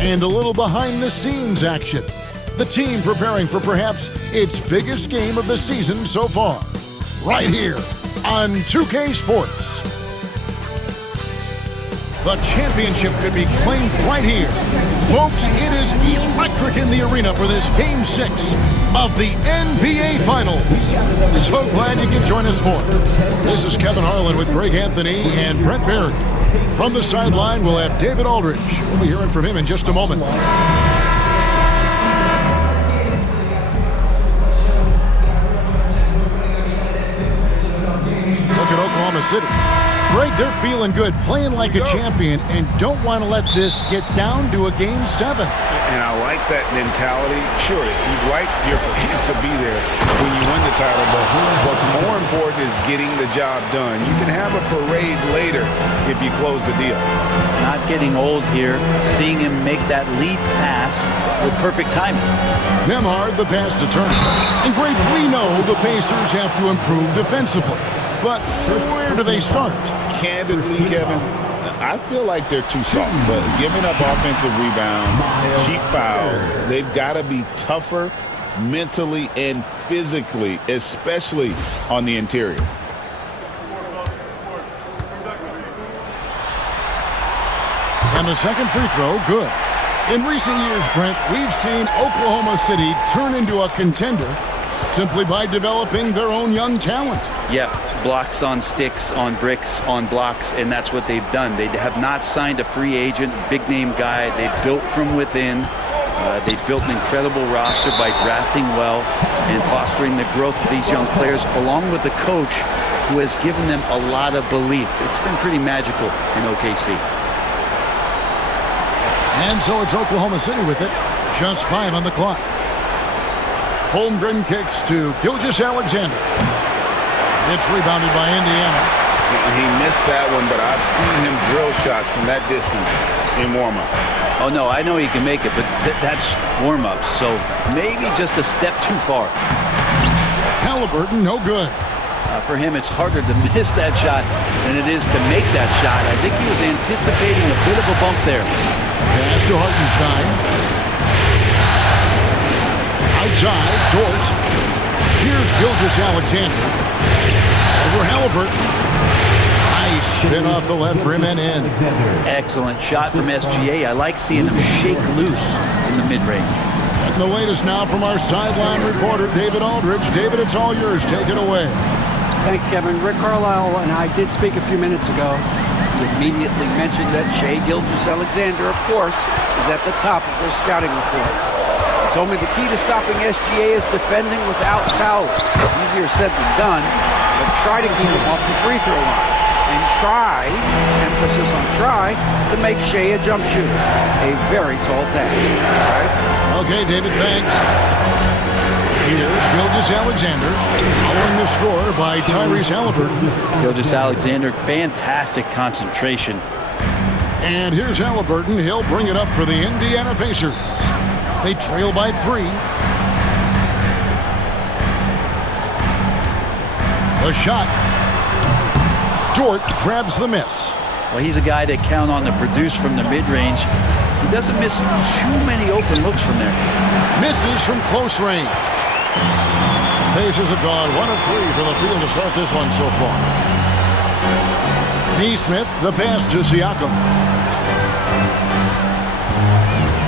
and a little behind-the-scenes action. The team preparing for perhaps its biggest game of the season so far, right here on 2K Sports. The championship could be claimed right here. Folks, it is electric in the arena for this Game 6 of the NBA Finals. So glad you could join us for it. This is Kevin Harlan with Greg Anthony and Brent Barry. From the sideline, we'll have David Aldridge. We'll be hearing from him in just a moment. Look at Oklahoma City. Greg, they're feeling good, playing like a champion, and don't want to let this get down to a Game 7. And I like that mentality. Sure, you'd like your fans to be there when you win the title, but what's more important is getting the job done. You can have a parade later if you close the deal. Not getting old here, seeing him make that lead pass with perfect timing. Nemhard, the pass to Turner. And Greg, we know the Pacers have to improve defensively. But where do they start? Candidly, Kevin, I feel like they're too soft. But giving up offensive rebounds, cheap fouls, they've got to be tougher mentally and physically, especially on the interior. And the second free throw, good. In recent years, Brent, we've seen Oklahoma City turn into a contender simply by developing their own young talent. Yeah, blocks on sticks, on bricks, on blocks, and that's what they've done. They have not signed a free agent, big-name guy. They've built from within. They've built an incredible roster by drafting well and fostering the growth of these young players, along with the coach who has given them a lot of belief. It's been pretty magical in OKC. And so it's Oklahoma City with it. Just 5 on the clock. Holmgren kicks to Gilgeous-Alexander. It's rebounded by Indiana. He missed that one, but I've seen him drill shots from that distance in warm-up. Oh, no, I know he can make it, but that's warm-up, so maybe just a step too far. Halliburton, no good. For him, it's harder to miss that shot than it is to make that shot. I think he was anticipating a bit of a bump there. Pass to Hartenstein. Outside, Dort. Here's Gilgeous-Alexander. Over Halliburton. Nice spin off the left rim and in. Excellent shot from SGA. I like seeing him shake loose in the mid-range. And the latest now from our sideline reporter, David Aldridge. David, it's all yours. Take it away. Thanks, Kevin. Rick Carlisle and I did speak a few minutes ago. He immediately mentioned that Shai Gilgeous-Alexander, of course, is at the top of their scouting report. He told me the key to stopping SGA is defending without fouling. Easier said than done, but try to keep him off the free throw line. And try, emphasis on try, to make Shai a jump shooter. A very tall task. Guys? Okay, David, thanks. Here's Gilgeous-Alexander, following the score by Tyrese Halliburton. Gilgeous-Alexander, fantastic concentration. And here's Halliburton. He'll bring it up for the Indiana Pacers. They trail by 3. The shot. Dort grabs the miss. Well, he's a guy that count on to produce from the mid-range. He doesn't miss too many open looks from there. Misses from close range. Pacers have gone 1 of 3 from the field to start this one so far. Neesmith, the pass to Siakam.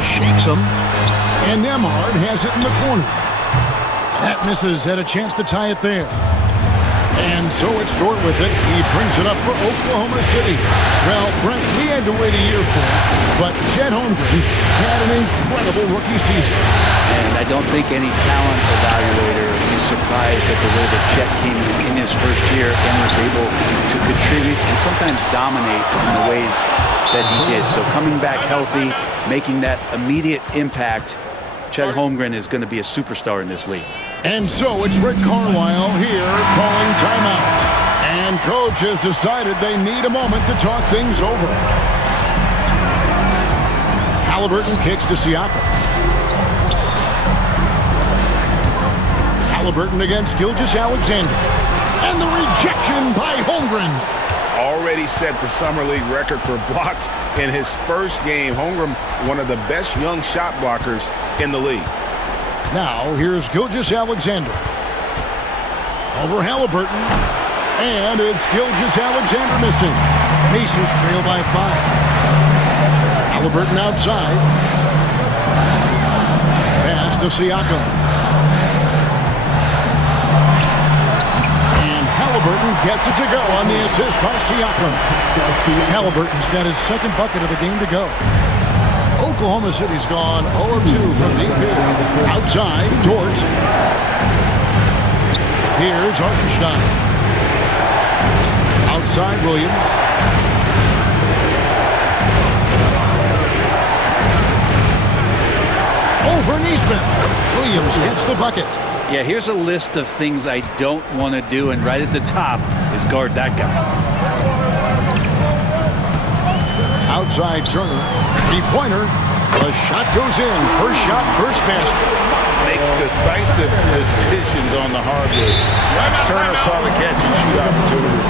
Shakes him. And Nemhard has it in the corner. That misses, had a chance to tie it there. And so it's Dort with it. He brings it up for Oklahoma City. Well, Brent, we had to wait a year for it, but Chet Holmgren had an incredible rookie season. And I don't think any talent evaluator is surprised at the way that Chet came in his first year and was able to contribute and sometimes dominate in the ways that he did. So coming back healthy, making that immediate impact, Chet Holmgren is going to be a superstar in this league. And so it's Rick Carlisle here calling timeout. And coach has decided they need a moment to talk things over. Halliburton kicks to Siakam. Halliburton against Gilgeous-Alexander. And the rejection by Holmgren. already set the Summer League record for blocks in his first game. Holmgren, one of the best young shot blockers in the league. Now, here's Gilgeous-Alexander. Over Halliburton. And it's Gilgeous-Alexander missing. Pacers trail by 5. Halliburton outside. Pass to Siakam. And Halliburton gets it to go on the assist by Siakam. Halliburton's got his second bucket of the game to go. Oklahoma City's gone 0 of 2 from deep here. Outside, Dort. Here's Hartenstein. Outside, Williams. Over Neesmith. Williams gets the bucket. Yeah, here's a list of things I don't want to do, and right at the top is guard that guy. Outside Turner. Three-pointer. The shot goes in. First shot, first basket. Makes decisive decisions on the hardwood. Once Turner saw the catch and shoot opportunity,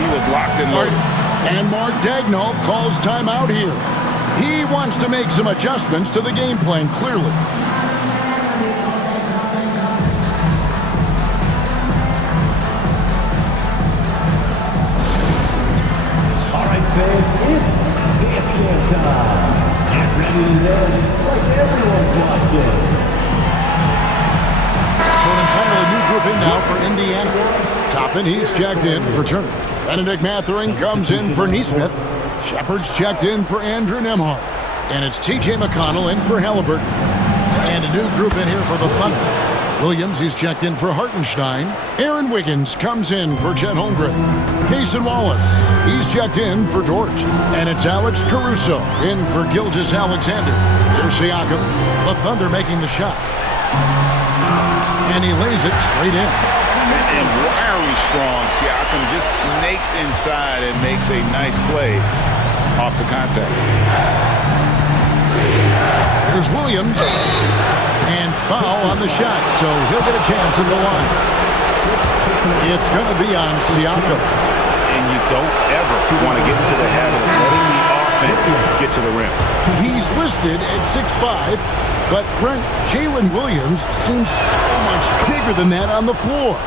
he was locked and loaded. And Mark Daigneault calls timeout here. He wants to make some adjustments to the game plan, clearly. All right, fans, it's dance camp time. Get ready to dance like everyone's watching. So an entirely new group in now for Indiana. Toppin, he's checked in for Turner. Benedict Mathurin comes in for Neesmith. Shepard's checked in for Andrew Nembhard. And it's T.J. McConnell in for Halliburton. And a new group in here for the Thunder. Williams, he's checked in for Hartenstein. Aaron Wiggins comes in for Chet Holmgren. Cason Wallace, he's checked in for Dort. And it's Alex Caruso in for Gilgeous-Alexander. Here's Siakam. The Thunder making the shot. And he lays it straight in. And wiry strong. Siakam just snakes inside and makes a nice play off the contact. Here's Williams. And foul on the shot, so he'll get a chance at the line. It's going to be on Siakam. And you don't ever want to get into the habit of letting the offense get to the rim. He's listed at 6'5", but Brent, Jalen Williams seems so much bigger than that on the floor.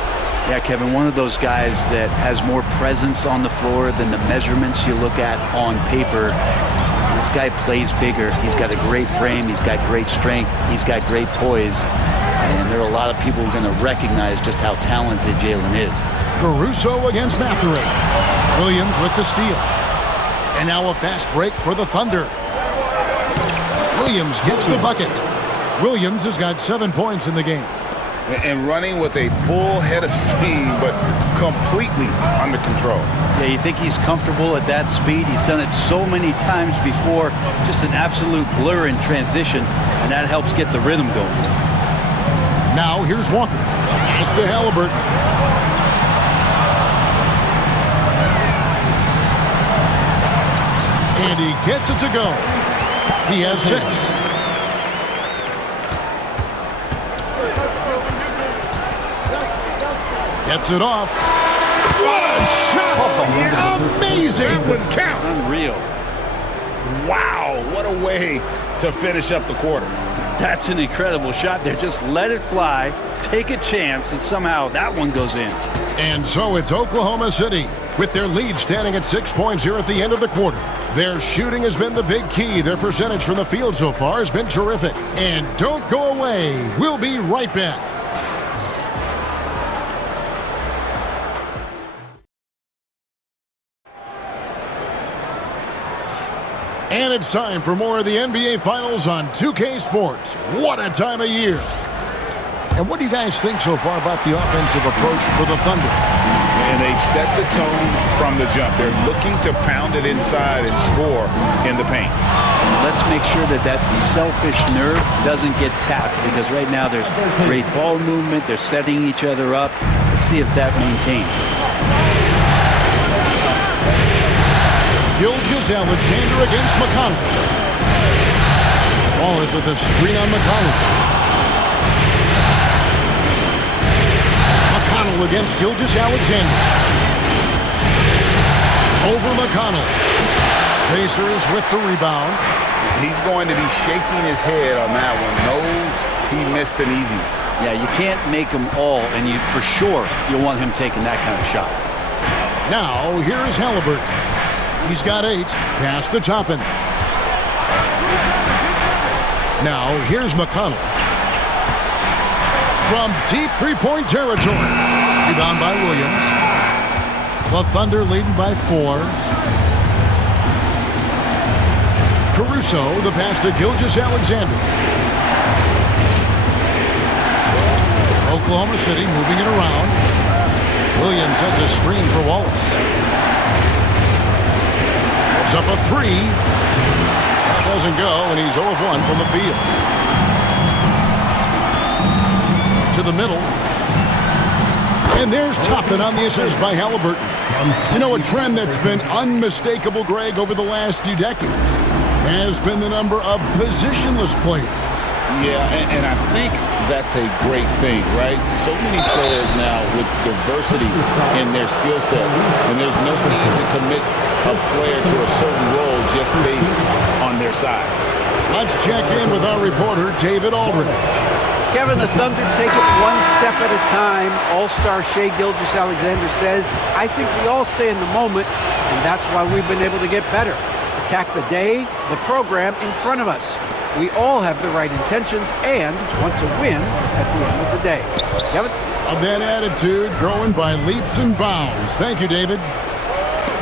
Yeah, Kevin, one of those guys that has more presence on the floor than the measurements you look at on paper. This guy plays bigger. He's got a great frame. He's got great strength. He's got great poise. And there are a lot of people who are going to recognize just how talented Jalen is. Caruso against Mathurin. Williams with the steal. And now a fast break for the Thunder. Williams gets the bucket. Williams has got 7 points in the game. And running with a full head of steam, but completely under control. Yeah, you think he's comfortable at that speed. He's done it so many times before. Just an absolute blur in transition, and that helps get the rhythm going. Now here's Walker. Pass to Halliburton. And he gets it to go. He has 6. Gets it off. What a shot! Amazing! That wouldn't count. Unreal. Wow, what a way to finish up the quarter. That's an incredible shot there. Just let it fly, take a chance, and somehow that one goes in. And so it's Oklahoma City with their lead standing at 6 points here at the end of the quarter. Their shooting has been the big key. Their percentage from the field so far has been terrific. And don't go away. We'll be right back. And it's time for more of the NBA Finals on 2K Sports. What a time of year. And what do you guys think so far about the offensive approach for the Thunder? And they've set the tone from the jump. They're looking to pound it inside and score in the paint. Let's make sure that that selfish nerve doesn't get tapped, because right now there's great ball movement. They're setting each other up. Let's see if that maintains. Gilgeous-Alexander against McConnell. Wallace with a screen on McConnell. McConnell against Gilgeous-Alexander. Over McConnell. Pacers with the rebound. He's going to be shaking his head on that one. Knows he missed an easy one. Yeah, you can't make them all, and you for sure you'll want him taking that kind of shot. Now, here's Halliburton. He's got 8. Pass to Toppin. Now, here's McConnell. From deep three-point territory. Rebound by Williams. The Thunder leading by 4. Caruso, the pass to Gilgeous-Alexander. Oklahoma City moving it around. Williams sets a screen for Wallace. It's up a 3. That doesn't go, and he's 0 of 1 from the field. To the middle. And there's Toppin on the assist by Halliburton. You know, a trend that's been unmistakable, Greg, over the last few decades has been the number of positionless players. Yeah, and I think that's a great thing, right? So many players now with diversity in their skill set, and there's no need to commit a player to a certain role just based on their size. Let's check in with our reporter, David Aldridge. Kevin, the Thunder take it one step at a time. All-star Shai Gilgeous-Alexander says, I think we all stay in the moment, and that's why we've been able to get better. Attack the day, the program in front of us. We all have the right intentions and want to win at the end of the day. Kevin? Of that attitude growing by leaps and bounds. Thank you, David.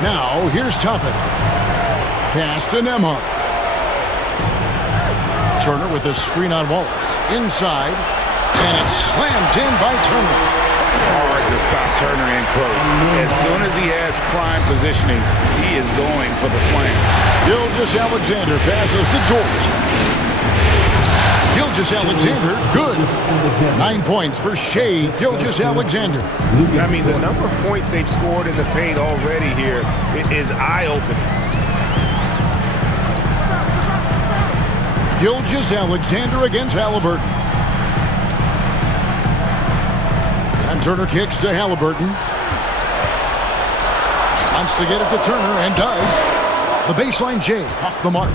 Now, here's Toppin. Pass to Nembhard. Turner with a screen on Wallace. Inside, and it's slammed in by Turner. Hard to stop Turner in close. As soon as he has prime positioning, he is going for the slam. Gilgeous-Alexander passes to George. Gilgeous-Alexander, good. 9 points for Shai Gilgeous-Alexander. I mean, the number of points they've scored in the paint already here is eye-opening. Gilgeous-Alexander against Halliburton. And Turner kicks to Halliburton. Wants to get it to Turner, and does. The baseline J off the mark.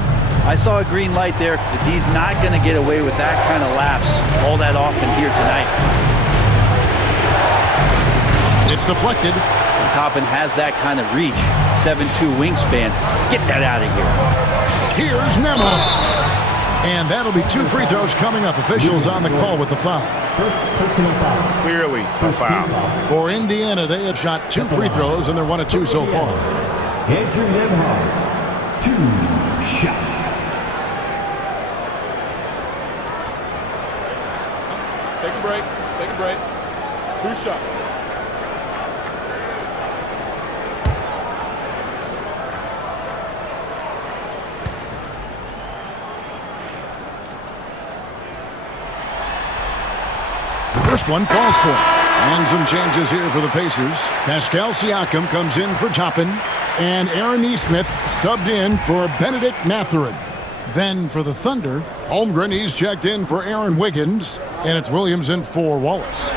I saw a green light there. The D's not going to get away with that kind of lapse all that often here tonight. It's deflected. Toppin has that kind of reach. 7'2" wingspan. Get that out of here. Here's Nembhard. And that'll be 2 free throws coming up. Officials on the call with the foul. First personal foul. Clearly a foul. For Indiana, they have shot 2 free throws, and they're 1 of 2 so far. Andrew Nembhard, 2 shots. Take a break. Take a break. 2 shots. First one falls for him. And some changes here for the Pacers. Pascal Siakam comes in for Toppin. And Aaron Nesmith subbed in for Benedict Mathurin. Then for the Thunder, Holmgren, he's checked in for Aaron Wiggins. And it's Williams in for Wallace.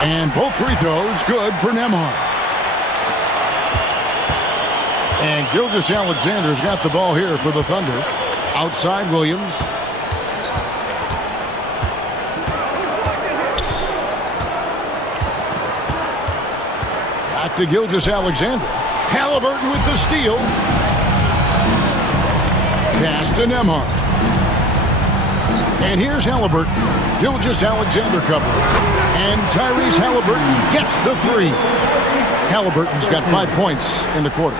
And both free throws good for Nembhard. And Gilgeous-Alexander's got the ball here for the Thunder. Outside Williams. Back to Gilgeous-Alexander. Halliburton with the steal. Pass to Nembhard. And here's Halliburton. Gilgeous-Alexander cover. And Tyrese Halliburton gets the 3. Halliburton's got 5 points in the quarter.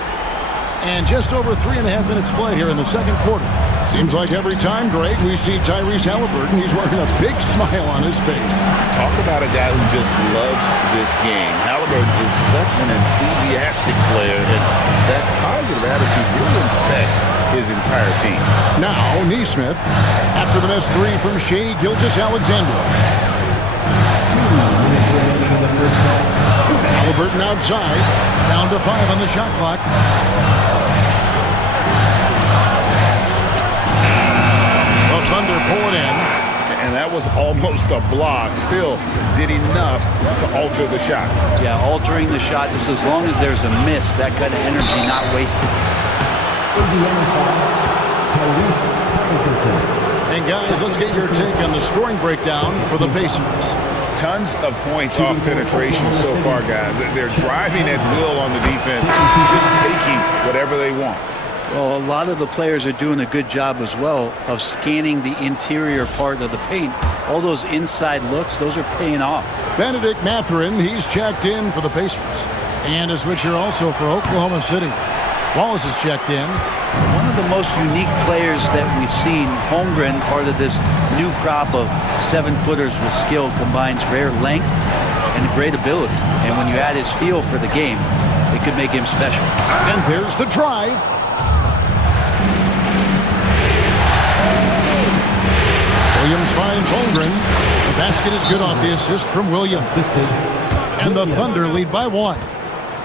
And just over 3.5 minutes played here in the second quarter. Seems like every time, Greg, we see Tyrese Halliburton, he's wearing a big smile on his face. Talk about a guy who just loves this game. Halliburton is such an enthusiastic player, and that positive attitude really infects his entire team. Now, Nesmith, after the missed 3 from Shai Gilgeous-Alexander. 2 minutes remaining in the first half. Halliburton outside, down to 5 on the shot clock. The Thunder pull it in. And that was almost a block. Still did enough to alter the shot. Yeah, altering the shot just as long as there's a miss, that kind of energy not wasted. And guys, let's get your take on the scoring breakdown for the Pacers. Tons of points off penetration so far, guys. They're driving at will on the defense, just taking whatever they want. Well, a lot of the players are doing a good job as well of scanning the interior part of the paint. All those inside looks, those are paying off. Benedict Mathurin, he's checked in for the Pacers. And a switcher also for Oklahoma City. Wallace is checked in. One of the most unique players that we've seen, Holmgren, part of this new crop of 7-footers with skill, combines rare length and great ability. And when you add his feel for the game, it could make him special. And there's the drive. Williams finds Holmgren. The basket is good off the assist from Williams. And the Thunder lead by 1.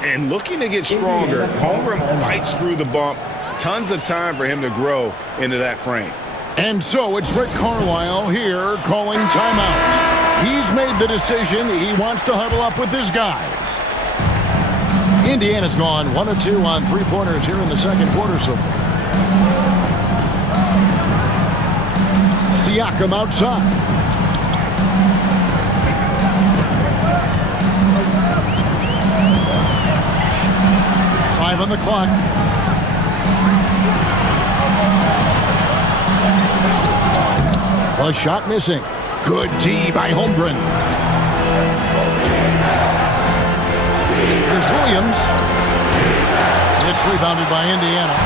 And looking to get stronger, Holmgren fights through the bump. Tons of time for him to grow into that frame. And so it's Rick Carlisle here calling timeout. He's made the decision. He wants to huddle up with his guys. Indiana's gone 1 of 2 on three-pointers here in the second quarter so far. Siakam outside. Five on the clock. A shot missing. Good D by Holmgren. Here's Williams. It's rebounded by Indiana.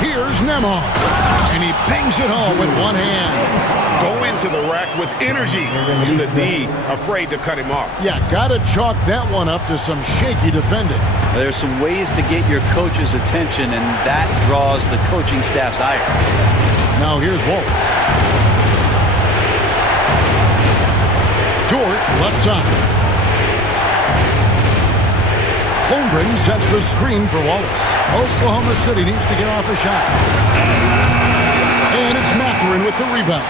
Here's Nemo. And he bangs it home with one hand. Go into the rack with energy. And the D afraid to cut him off. Yeah, gotta chalk that one up to some shaky defending. There's some ways to get your coach's attention, and that draws the coaching staff's ire. Now here's Wallace. Dort, left side. Holmgren sets the screen for Wallace. Oklahoma City needs to get off a shot. And it's Mathurin with the rebound.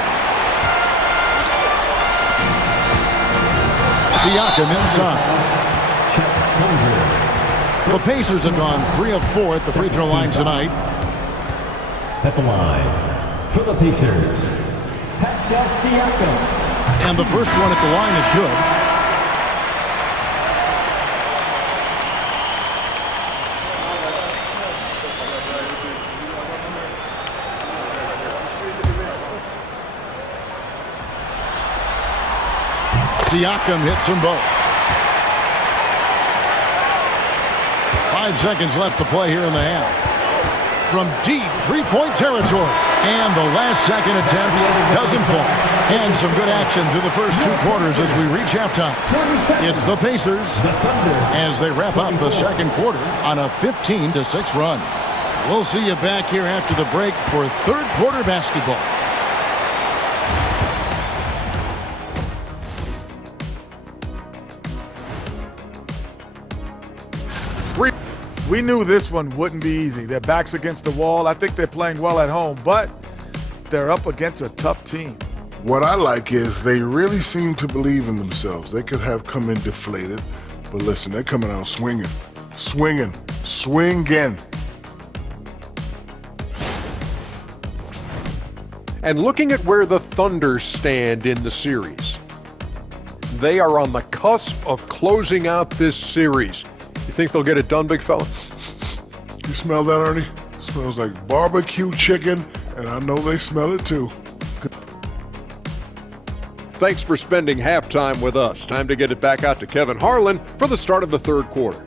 Siakam inside. The Pacers have gone 3 of 4 at the free throw line tonight. At the line for the Pacers, Pascal Siakam. And the first one at the line is good. Siakam hits them both. 5 seconds left to play here in the half. From deep three-point territory. And the last second attempt doesn't fall. And some good action through the first 2 quarters as we reach halftime. It's the Pacers as they wrap up the second quarter on a 15-6 run. We'll see you back here after the break for third quarter basketball. We knew this one wouldn't be easy. Their backs against the wall. I think they're playing well at home, but they're up against a tough team. What I like is they really seem to believe in themselves. They could have come in deflated, but listen, they're coming out swinging. Swinging. And looking at where the Thunder stand in the series, they are on the cusp of closing out this series. You think they'll get it done, big fella? You smell that, Ernie? It smells like barbecue chicken, and I know they smell it too. Thanks for spending halftime with us. Time to get it back out to Kevin Harlan for the start of the third quarter.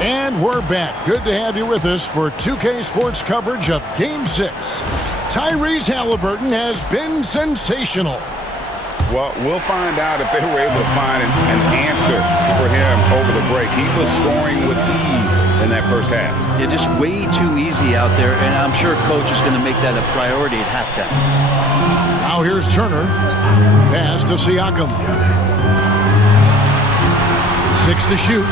And we're back. Good to have you with us for 2K Sports coverage of Game 6. Tyrese Halliburton has been sensational. Well, we'll find out if they were able to find an answer for him over the break. He was scoring with ease, and in that first half. They're just way too easy out there, and I'm sure coach is going to make that a priority at halftime. Now here's Turner. Pass to Siakam. 6 to shoot.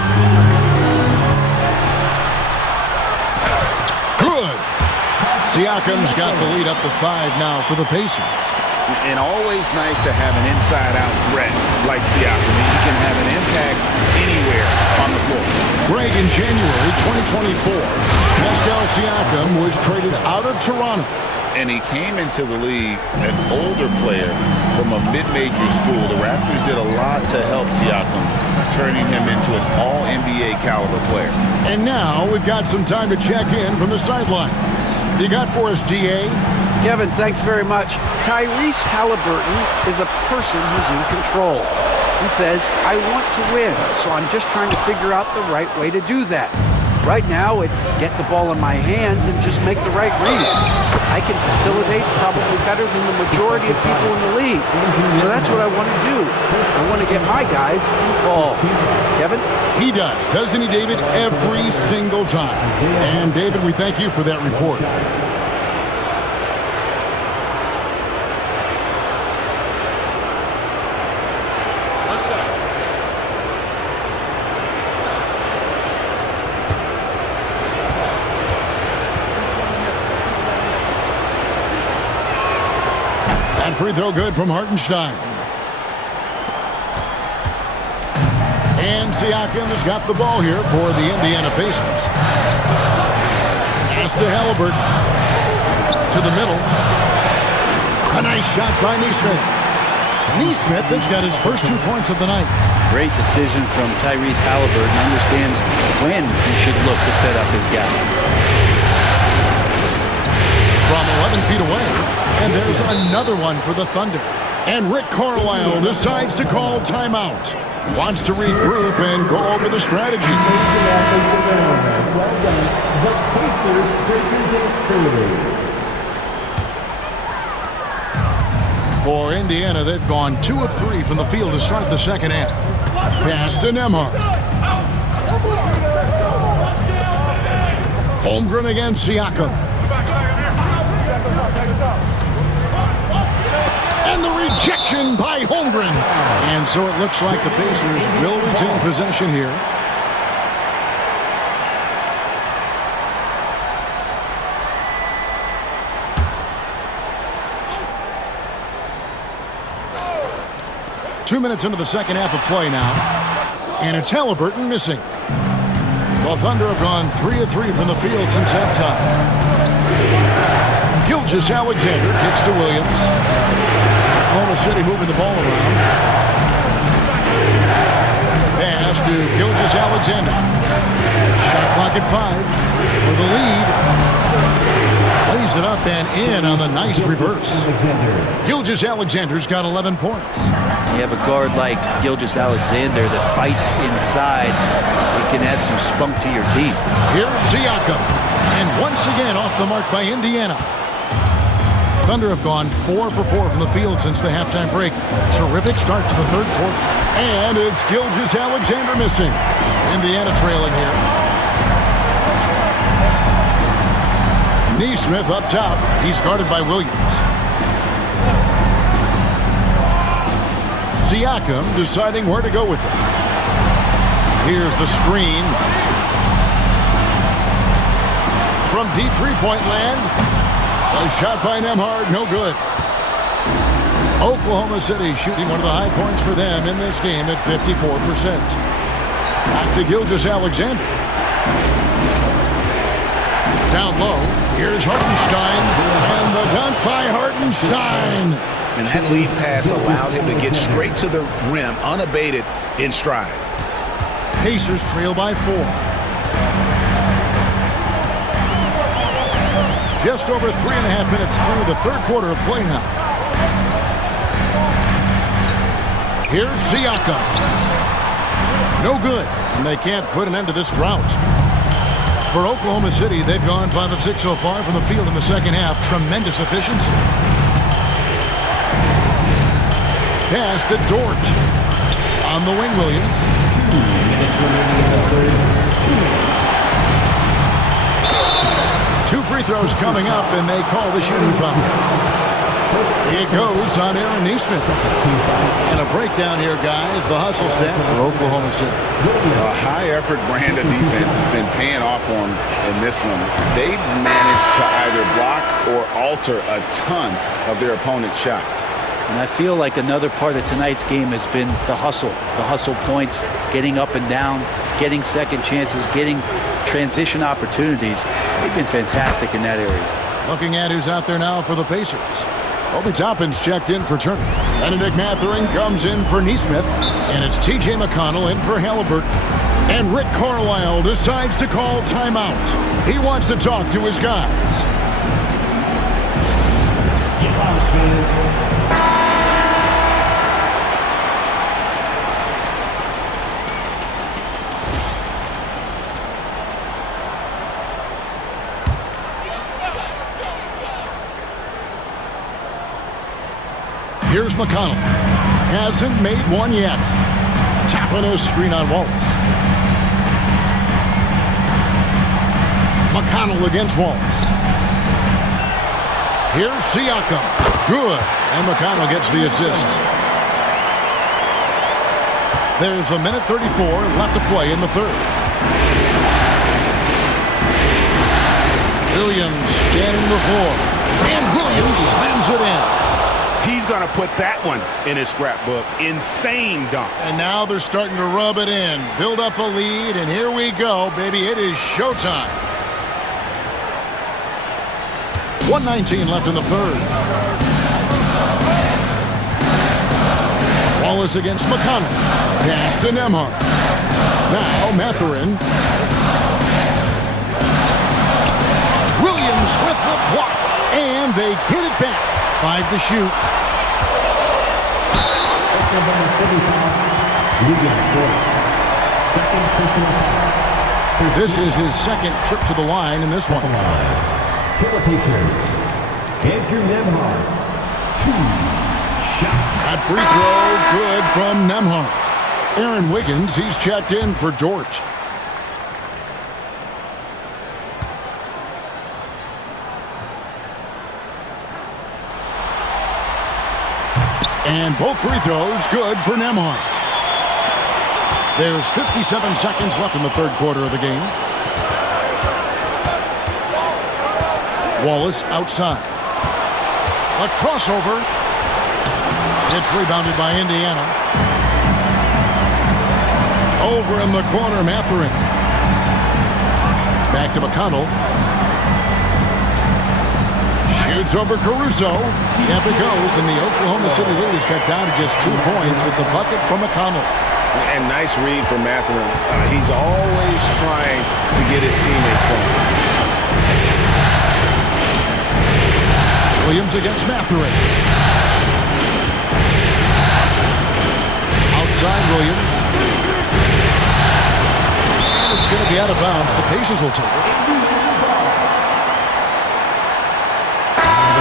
Good. Siakam's got the lead up to 5 now for the Pacers. And always nice to have an inside-out threat like Siakam. He can have an impact anywhere on the floor. Greg, in January 2024, Pascal Siakam was traded out of Toronto. And he came into the league an older player from a mid-major school. The Raptors did a lot to help Siakam, turning him into an all-NBA caliber player. And now we've got some time to check in from the sidelines. You got for us, DA? Kevin, thanks very much. Tyrese Halliburton is a person who's in control. He says, I want to win, so I'm just trying to figure out the right way to do that. Right now, it's get the ball in my hands and just make the right reads. I can facilitate probably better than the majority of people in the league. So that's what I want to do. I want to get my guys involved. Kevin? He does, doesn't he, David? Every single time. And, David, we thank you for that report. Free throw good from Hartenstein. And Siakam has got the ball here for the Indiana Pacers. Pass to Halliburton. To the middle. A nice shot by Nesmith. Nesmith has got his first 2 points of the night. Great decision from Tyrese Halliburton. Understands when he should look to set up his guy. From 11 feet away. And there's another one for the Thunder. And Rick Carlisle decides to call timeout. He wants to regroup and go over the strategy. For Indiana, they've gone 2 of 3 from the field to start the second half. Pass to Nembhard. Holmgren against Siakam. And the rejection by Holmgren. And so it looks like the Pacers will retain possession here. Two minutes into the second half of play now. And it's Halliburton missing. The Thunder have gone 3 of 3 from the field since halftime. Gilgeous-Alexander kicks to Williams. Oklahoma City moving the ball around. Pass to Gilgeous-Alexander. Shot clock at 5 for the lead. Plays it up and in on the nice reverse. Gilgeous-Alexander's got 11 points. You have a guard like Gilgeous-Alexander that fights inside. It can add some spunk to your team. Here's Siakam. And once again off the mark by Indiana. Thunder have gone 4 for 4 from the field since the halftime break. Terrific start to the third quarter. And it's Gilgeous-Alexander missing. Indiana trailing here. Nesmith up top. He's guarded by Williams. Siakam deciding where to go with it. Here's the screen. From deep three-point land. A shot by Nembhard, no good. Oklahoma City shooting one of the high points for them in this game at 54%. Back to Gilgeous-Alexander. Down low, here's Hartenstein, and the dunk by Hartenstein. And that lead pass allowed him to get straight to the rim, unabated in stride. Pacers trail by 4. Just over 3.5 minutes through the third quarter of play now. Here's Siakam. No good, and they can't put an end to this drought. For Oklahoma City, they've gone 5 of 6 so far from the field in the second half. Tremendous efficiency. Pass to Dort. On the wing, Williams. 2 minutes remaining in the third. 2 minutes. throw's coming up, and they call the shooting foul. It goes on Aaron Neesmith. And a breakdown here, guys. The hustle stats for Oklahoma City. A high-effort brand of defense has been paying off for them in this one. They've managed to either block or alter a ton of their opponent's shots. And I feel like another part of tonight's game has been the hustle points, getting up and down, getting second chances, getting transition opportunities. They've been fantastic in that area. Looking at who's out there now for the Pacers. Obi Toppin's checked in for Turner. Benedict Mathurin comes in for Neesmith. And it's T.J. McConnell in for Halliburton. And Rick Carlisle decides to call timeout. He wants to talk to his guys. Here's McConnell. Hasn't made one yet. Tapping a screen on Wallace. McConnell against Wallace. Here's Siakam. Good. And McConnell gets the assist. There's a minute 34 left to play in the third. Williams scanning the floor. And Williams slams it in. He's going to put that one in his scrapbook. Insane dunk. And now they're starting to rub it in. Build up a lead, and here we go, baby. It is showtime. 1:19 left in the third. Wallace against McConnell. Pass to Nembhard. Now Mathurin. Williams with the block. And they get it back. 5 to shoot. This is his second trip to the line in this one. For the Pacers, Andrew Nembhard. 2 shots. That free throw good from Nembhard. Aaron Wiggins, he's checked in for George. And both free throws good for Nembhard. There's 57 seconds left in the third quarter of the game. Wallace outside. A crossover. It's rebounded by Indiana. Over in the corner, Mathurin. Back to McConnell. Shoots over Caruso. Yep, it goes, and the Oklahoma City lead is cut down to just 2 points with the bucket from McConnell. And nice read from Mathurin. He's always trying to get his teammates going. Williams against Mathurin. Outside Williams. And it's going to be out of bounds. The Pacers will take it.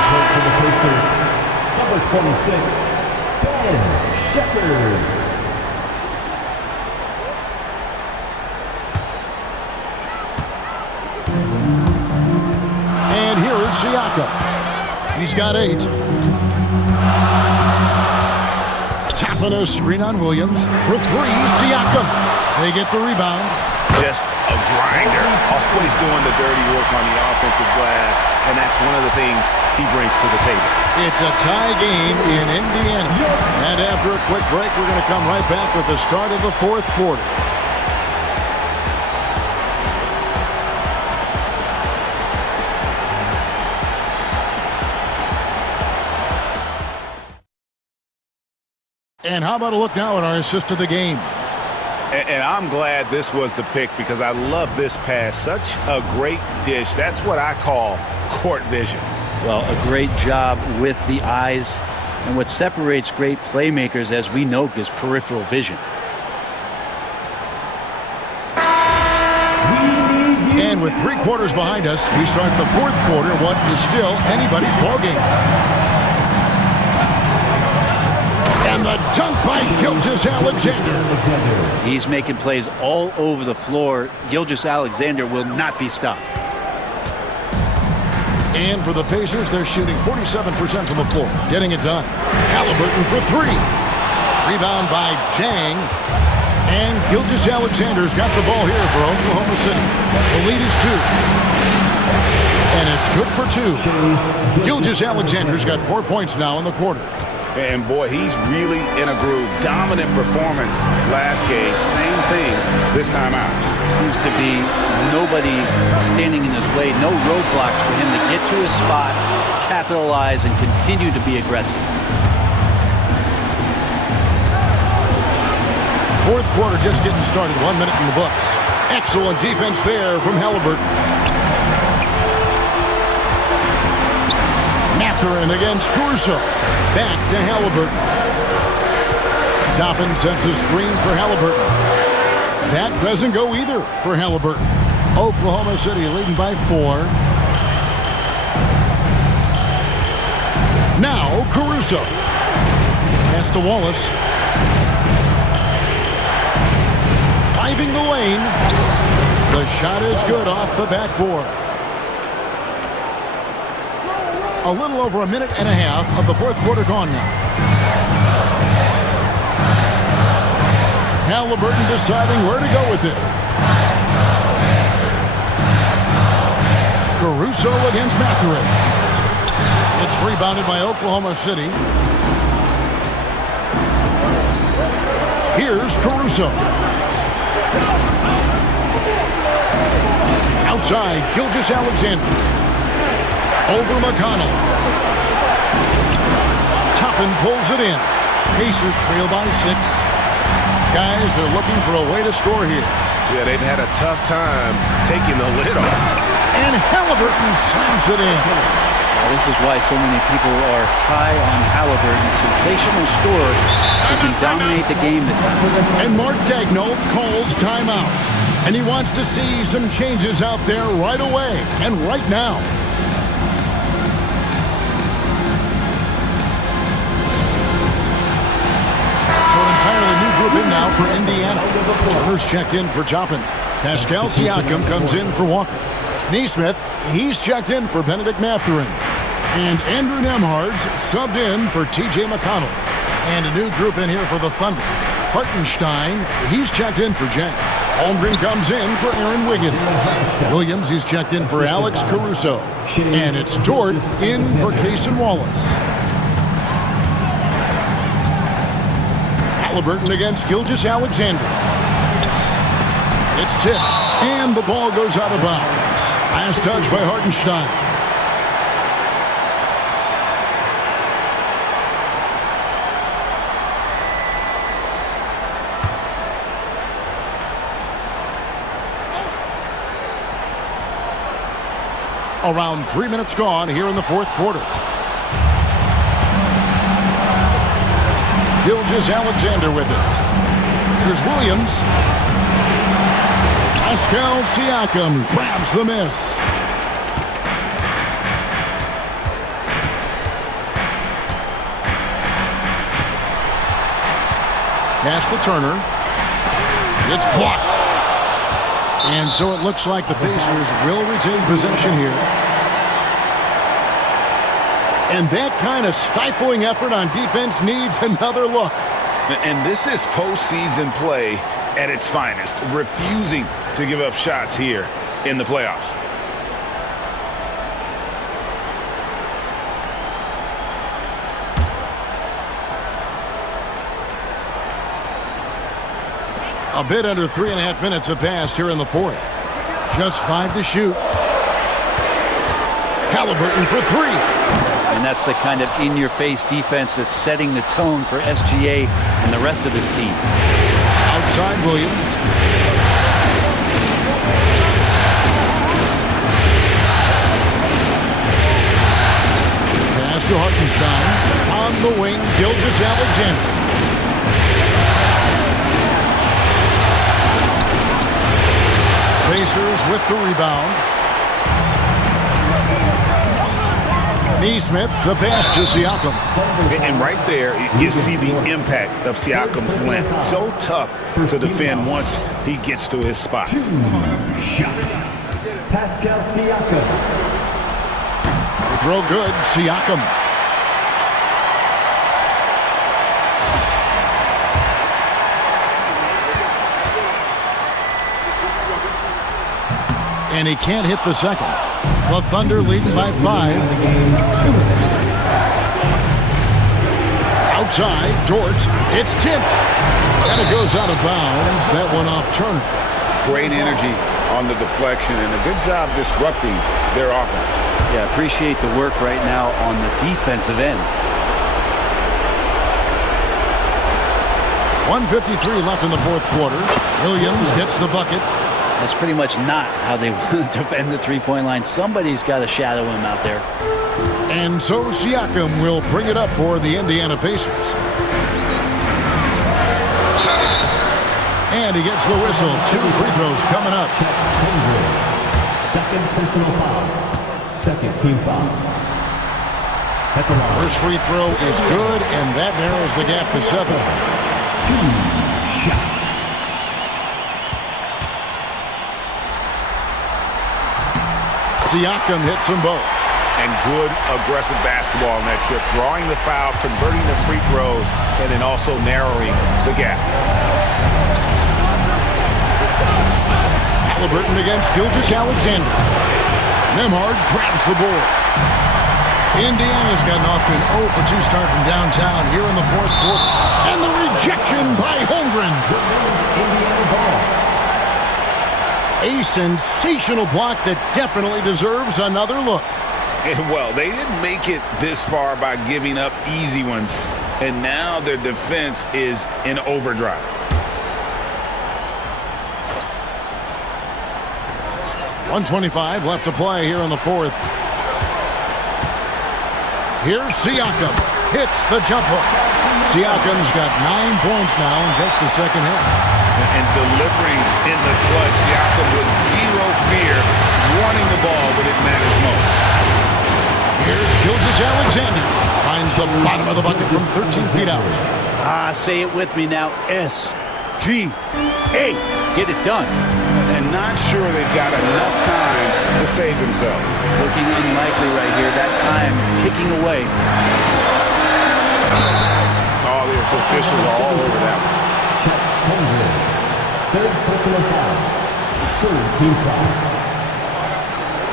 For the Pacers, number 26, Ben Shepherd. And here is Siakam. He's got 8. Tapping a screen on Williams. For 3, Siakam. They get the rebound. Just a grinder. Always doing the dirty work on the offensive glass. And that's one of the things he brings to the table. It's a tie game in Indiana. And after a quick break, we're going to come right back with the start of the fourth quarter. And how about a look now at our assist of the game? And I'm glad this was the pick because I love this pass. Such a great dish. That's what I call court vision. Well, a great job with the eyes. And what separates great playmakers, as we know, is peripheral vision. And with 3 quarters behind us, we start the fourth quarter, what is still anybody's ballgame. And the dunk by Gilgeous-Alexander. He's making plays all over the floor. Gilgeous-Alexander will not be stopped. And for the Pacers, they're shooting 47% from the floor, getting it done. Halliburton for three. Rebound by Jang. And Gilgeous-Alexander's got the ball here for Oklahoma City. The lead is 2. And it's good for 2. Gilgeous-Alexander's got 4 points now in the quarter. And boy, he's really in a groove. Dominant performance last game. Same thing this time out. Seems to be nobody standing in his way. No roadblocks for him to get to his spot, capitalize, and continue to be aggressive. Fourth quarter just getting started. 1 minute in the books. Excellent defense there from Halliburton. Mathurin against Caruso. Back to Halliburton. Toppin sets a screen for Halliburton. That doesn't go either for Halliburton. Oklahoma City leading by 4. Now Caruso. Pass to Wallace. Driving the lane. The shot is good off the backboard. A little over a minute and a half of the fourth quarter gone now. Halliburton deciding where to go with it. Caruso against Mathurin. It's rebounded by Oklahoma City. Here's Caruso. Outside, Gilgeous-Alexander. Over McConnell. Toppin pulls it in. Pacers trail by 6. Guys, they're looking for a way to score here. Yeah, they've had a tough time taking the lid off. And Halliburton slams it in. Well, this is why so many people are high on Halliburton. Sensational scorer who can dominate the game at times. And Mark Daigneault calls timeout. And he wants to see some changes out there right away and right now. Entirely new group in now for Indiana. Turner's checked in for Toppin. Pascal Siakam comes in for Walker. Nesmith, he's checked in for Benedict Mathurin. And Andrew Nembhard's subbed in for T.J. McConnell. And a new group in here for the Thunder. Hartenstein, he's checked in for Jang. Holmgren comes in for Aaron Wiggins. Williams, he's checked in for Alex Caruso. And it's Dort in for Cason Wallace. Halliburton against Gilgeous-Alexander. It's tipped, and the ball goes out of bounds. Last touch by Hartenstein. Around 3 minutes gone here in the fourth quarter. Gilgeous-Alexander with it. Here's Williams. Pascal Siakam grabs the miss. Pass to Turner. It's blocked. And so it looks like the Pacers will retain possession here. And that kind of stifling effort on defense needs another look. And this is postseason play at its finest, refusing to give up shots here in the playoffs. A bit under 3.5 minutes have passed here in the fourth. Just 5 to shoot. Halliburton for 3. And that's the kind of in-your-face defense that's setting the tone for SGA and the rest of this team. Outside Williams. Pass to Hartenstein. On the wing, Gilgeous-Alexander. Pacers with the rebound. Nesmith, the pass to Siakam. And right there, you see the impact of Siakam's length. So tough to defend once he gets to his spot. Pascal Siakam. throw good. Siakam. And he can't hit the second. The Thunder leading by 5. Outside, Dort. It's tipped. And it goes out of bounds. That one off Turner. Great energy on the deflection and a good job disrupting their offense. Yeah, appreciate the work right now on the defensive end. 1:53 left in the fourth quarter. Williams gets the bucket. That's pretty much not how they want to defend the three-point line. Somebody's got to shadow him out there. And so Siakam will bring it up for the Indiana Pacers. And he gets the whistle. 2 free throws coming up. Second personal foul. Second team foul. At the line. First free throw is good, and that narrows the gap to 7. 2 shots. Siakam hits them both. And good aggressive basketball on that trip. Drawing the foul, converting the free throws, and then also narrowing the gap. Halliburton against Gilgeous-Alexander. Nembhard grabs the board. Indiana's gotten off to an 0 for 2 start from downtown here in the fourth quarter. And the rejection by Holmgren. Indiana ball. A sensational block that definitely deserves another look. Well, they didn't make it this far by giving up easy ones, and now their defense is in overdrive. .125 left to play here in the fourth. Here's Siakam. Hits the jump hook. Siakam's got 9 points now in just the second half. And delivering in the clutch, Siakam with zero fear, wanting the ball when it matters most. Here's Gilgeous-Alexander. Finds the bottom of the bucket from 13 feet out. Say it with me now. S-G-A. Get it done. And not sure they've got enough time to save themselves. Looking unlikely right here. That time ticking away. Oh, the officials are all over that one. Check Holmgren. Third personal foul. Third team foul.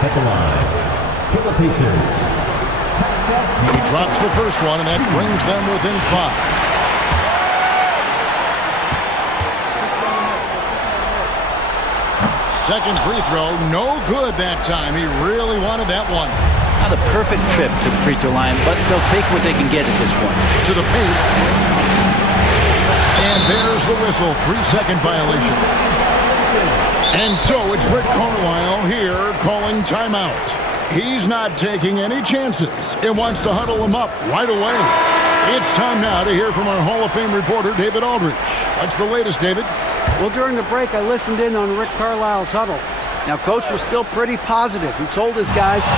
At the line. For the Pacers. He drops the first one, and that brings them within 5. Second free throw, no good that time. He really wanted that one. Not a perfect trip to the free throw line, but they'll take what they can get at this point. To the paint. And there's the whistle. 3-second violation. And so it's Rick Carlisle here calling timeout. He's not taking any chances. He wants to huddle them up right away. It's time now to hear from our Hall of Fame reporter, David Aldridge. What's the latest, David? Well, during the break, I listened in on Rick Carlisle's huddle. Now, Coach was still pretty positive. He told his guys a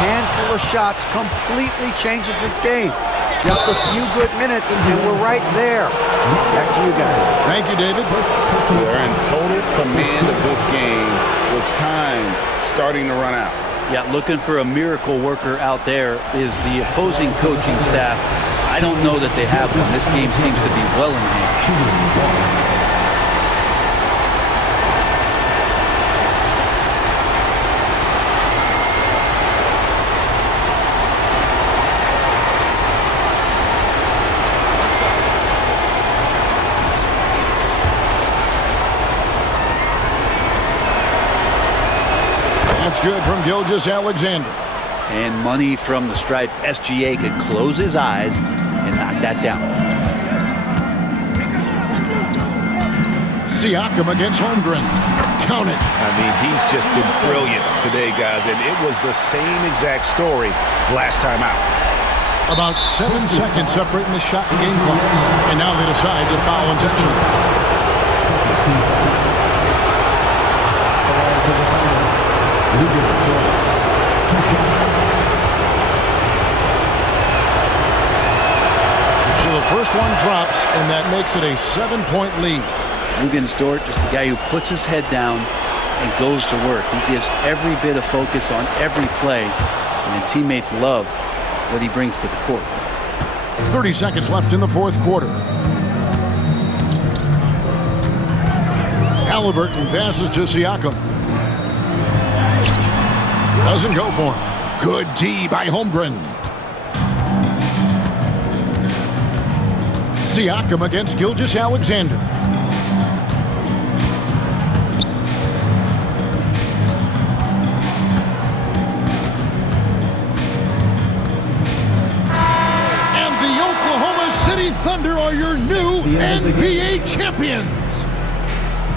handful of shots completely changes this game. Just a few good minutes, and we're right there. Back to you guys. Thank you, David. They're in total command of this game with time starting to run out. Yeah, looking for a miracle worker out there is the opposing coaching staff. I don't know that they have one. This game seems to be well in hand. That's good from Gilgeous-Alexander. And money from the stripe. SGA could close his eyes and knock that down. Siakam against Holmgren. Count it. I mean, he's just been brilliant today, guys, and it was the same exact story last time out. About 7 seconds separating the shot and game clocks. And now they decide to foul intentionally. So the first one drops, and that makes it a 7-point lead. Luguentz Dort, just a guy who puts his head down and goes to work. He gives every bit of focus on every play. And teammates love what he brings to the court. 30 seconds left in the fourth quarter. Halliburton passes to Siakam. Doesn't go for him. Good D by Holmgren. Siakam against Gilgeous-Alexander. And the Oklahoma City Thunder are your new NBA champions.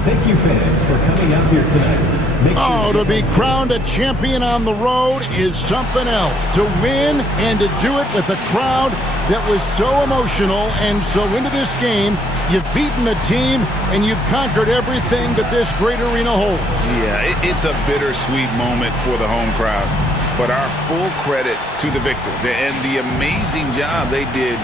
Thank you, fans, for coming out here tonight. Oh, to be crowned a champion on the road is something else. To win and to do it with a crowd that was so emotional and so into this game, you've beaten the team and you've conquered everything that this great arena holds. Yeah, it's a bittersweet moment for the home crowd, but our full credit to the victors and the amazing job they did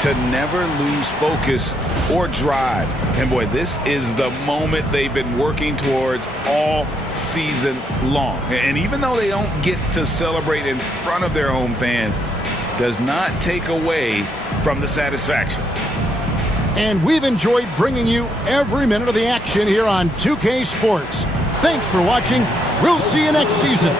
to never lose focus or drive. And boy, this is the moment they've been working towards all season long. And even though they don't get to celebrate in front of their home fans, does not take away from the satisfaction. And we've enjoyed bringing you every minute of the action here on 2K Sports. Thanks for watching. We'll see you next season.